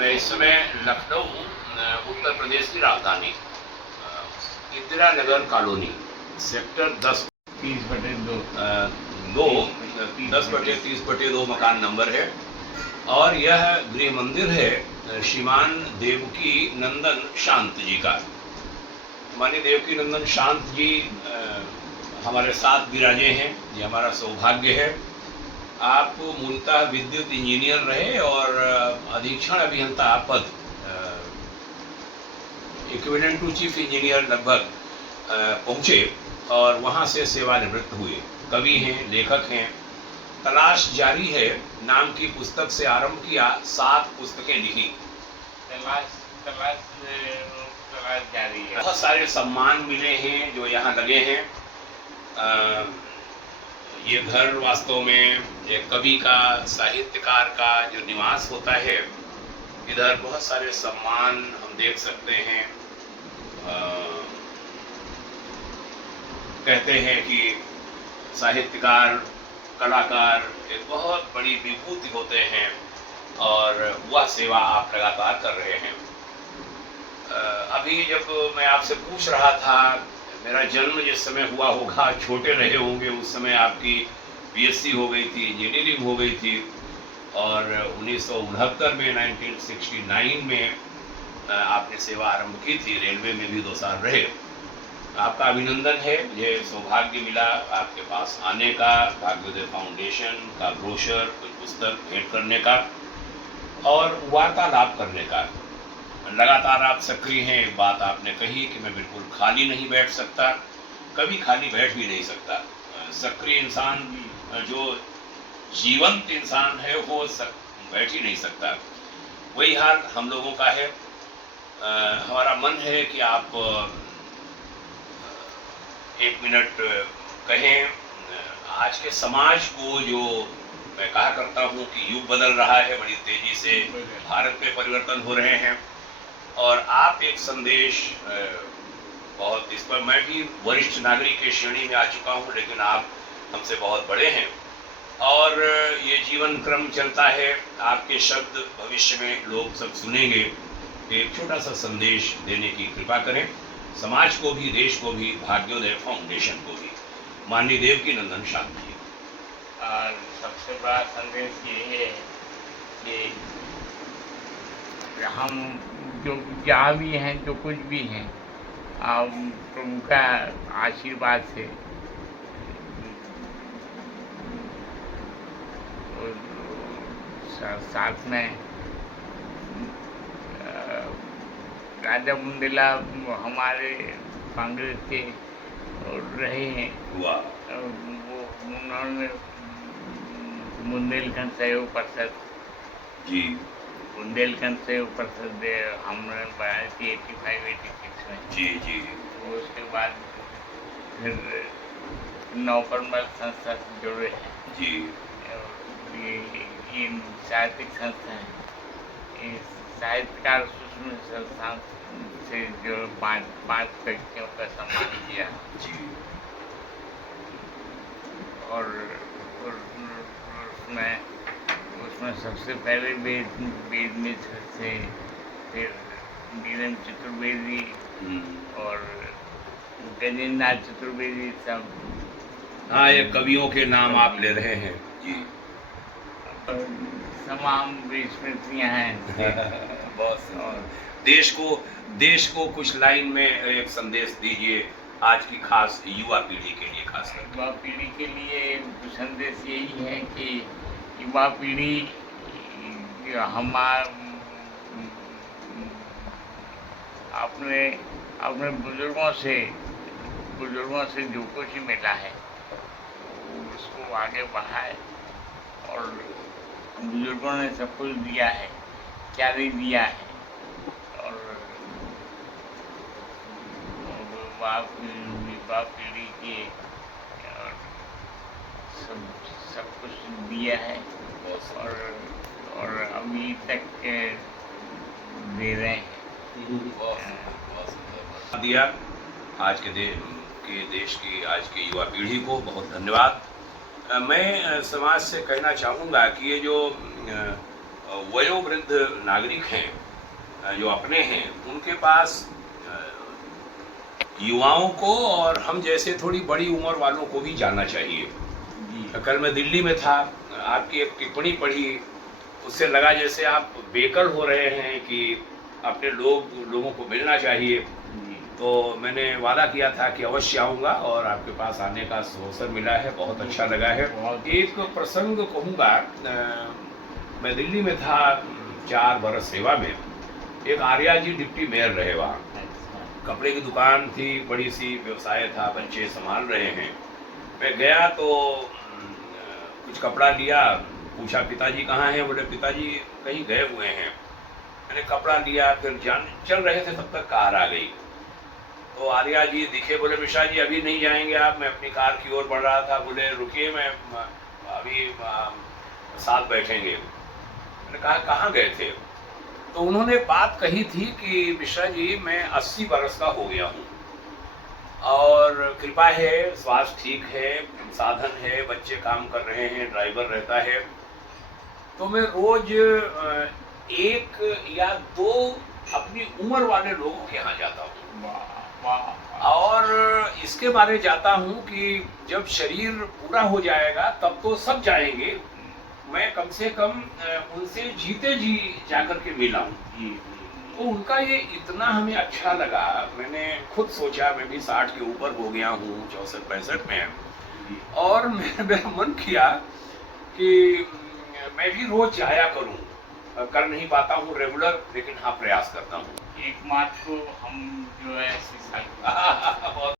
मैं इस समय लखनऊ उत्तर प्रदेश की राजधानी इंदिरा नगर कॉलोनी सेक्टर 10 30/2 दो 10/30/2 मकान नंबर है और यह गृह मंदिर है श्रीमान देवकी नंदन शांत जी का। माननीय देवकी नंदन शांत जी हमारे साथ विराजे हैं, ये हमारा सौभाग्य है। आप मूलतः विद्युत इंजीनियर रहे और अधीक्षण अभियंता पद इक्विवेलेंट टू चीफ इंजीनियर लगभग पहुँचे और वहाँ से सेवानिवृत्त हुए। कवि हैं, लेखक हैं। तलाश जारी है नाम की पुस्तक से आरंभ किया, 7 पुस्तकें लिखी। तलाश जारी है। बहुत सारे सम्मान मिले हैं जो यहाँ लगे हैं। ये घर वास्तव में एक कवि का, साहित्यकार का जो निवास होता है। इधर बहुत सारे सम्मान हम देख सकते हैं। कहते हैं कि साहित्यकार, कलाकार एक बहुत बड़ी विभूति होते हैं और वह सेवा आप लगातार कर रहे हैं। अभी जब मैं आपसे पूछ रहा था, मेरा जन्म जिस समय हुआ होगा, छोटे रहे होंगे, उस समय आपकी बीएससी हो गई थी, इंजीनियरिंग हो गई थी और 1969 में 1969 में आपने सेवा आरंभ की थी। रेलवे में भी 2 साल रहे। आपका अभिनंदन है। मुझे सौभाग्य मिला आपके पास आने का, भाग्योदय फाउंडेशन का ब्रोशर, कुछ पुस्तक भेंट करने का और वार्तालाप करने का। लगातार आप सक्रिय हैं। एक बात आपने कही कि मैं बिल्कुल खाली नहीं बैठ सकता, कभी खाली बैठ भी नहीं सकता। सक्रिय इंसान, जो जीवंत इंसान है, वो बैठ ही नहीं सकता। वही हाल हम लोगों का है। हमारा मन है कि आप 1 मिनट कहें। आज के समाज को, जो मैं कहा करता हूँ कि युग बदल रहा है, बड़ी तेजी से भारत में परिवर्तन हो रहे हैं और आप एक संदेश बहुत, इस पर मैं भी वरिष्ठ नागरिक के श्रेणी में आ चुका हूँ, लेकिन आप हमसे बहुत बड़े हैं और ये जीवन क्रम चलता है। आपके शब्द भविष्य में लोग सब सुनेंगे। एक छोटा सा संदेश देने की कृपा करें, समाज को भी, देश को भी, भाग्योदय फाउंडेशन को भी। माननीय देवकी नंदन शांत जी। और सबसे बड़ा संदेश ये है कि हम जो जहाँ भी हैं, जो कुछ भी हैं, प्रभु का आशीर्वाद से साथ में राजा बुंदेला हमारे कांग्रेस के रहे हैं। वो उन्होंने बुंदेलखंड सहयोग परिषद जी, बुंदेलखंड सहयोग परिषद हमने बनाई थी 85-86 में। जी जी। तो उसके बाद फिर नौकरमल संस्था से जुड़े हैं जी। ये साहित्यिक संस्था है। इस साहित्यकार सुषमा संस्थान से जो पांच व्यक्तियों का सम्मान किया जी। और उसमें सबसे पहले वेद मित्र थे, फिर वीरेंद्र चतुर्वेदी और गजेंद्र नाथ चतुर्वेदी सब। हाँ, ये कवियों के नाम आप ले रहे हैं जी। तमाम स्मृतियाँ हैं। बहुत। देश को कुछ लाइन में एक संदेश दीजिए आज की खास युवा पीढ़ी के लिए। खास युवा पीढ़ी के लिए संदेश यही है कि युवा पीढ़ी अपने बुजुर्गों से जो कुछ मिला है उसको आगे बढ़ाए। और बुजुर्गों ने सब कुछ दिया है, क्या नहीं दिया है, और युवा पीढ़ी के सब कुछ दिया है और अभी तक दे रहे हैं। दिया आज के देश की आज की युवा पीढ़ी को बहुत धन्यवाद। मैं समाज से कहना चाहूँगा कि ये जो वयोवृद्ध नागरिक हैं, जो अपने हैं, उनके पास युवाओं को और हम जैसे थोड़ी बड़ी उम्र वालों को भी जानना चाहिए। जी कल मैं दिल्ली में था, आपकी एक टिप्पणी पढ़ी, उससे लगा जैसे आप बेकल हो रहे हैं कि अपने लोगों को मिलना चाहिए। जी तो मैंने वादा किया था कि अवश्य आऊँगा और आपके पास आने का अवसर मिला है, बहुत अच्छा लगा है। एक प्रसंग कहूँगा, मैं दिल्ली में था 4 बरस सेवा में। एक आर्या जी डिप्टी मेयर रहे वहाँ, अच्छा कपड़े की दुकान थी, बड़ी सी व्यवसाय था, बच्चे संभाल रहे हैं। मैं गया तो कुछ कपड़ा लिया, पूछा पिताजी कहाँ हैं, बोले पिताजी कहीं गए हुए हैं। मैंने कपड़ा लिया, फिर चल रहे थे, तब तक कार आ गई। तो आर्या जी दिखे, बोले मिश्रा जी अभी नहीं जाएंगे आप, मैं अपनी कार की ओर बढ़ रहा था। बोले रुकिए, मैं अभी साथ बैठेंगे। मैंने कहा कहाँ गए थे? तो उन्होंने बात कही थी कि मिश्रा जी मैं 80 बरस का हो गया हूँ और कृपा है, स्वास्थ्य ठीक है, साधन है, बच्चे काम कर रहे हैं, ड्राइवर रहता है, तो मैं रोज 1 या 2 अपनी उम्र वाले लोगों के यहाँ जाता हूँ। वाह वाह और इसके बारे जाता हूँ कि जब शरीर पूरा हो जाएगा तब तो सब जाएंगे, मैं कम से कम उनसे जीते जी जाकर के मिला हूँ। जी तो उनका ये इतना हमें अच्छा लगा, मैंने खुद सोचा मैं भी 60 के ऊपर हो गया हूँ, 64-65 में, जी और मेरा मन किया कि मैं भी रोज जाया करूँ। कर नहीं पाता हूँ रेगुलर, लेकिन हाँ प्रयास करता हूँ। एक मार्च को हम जो है 60 साल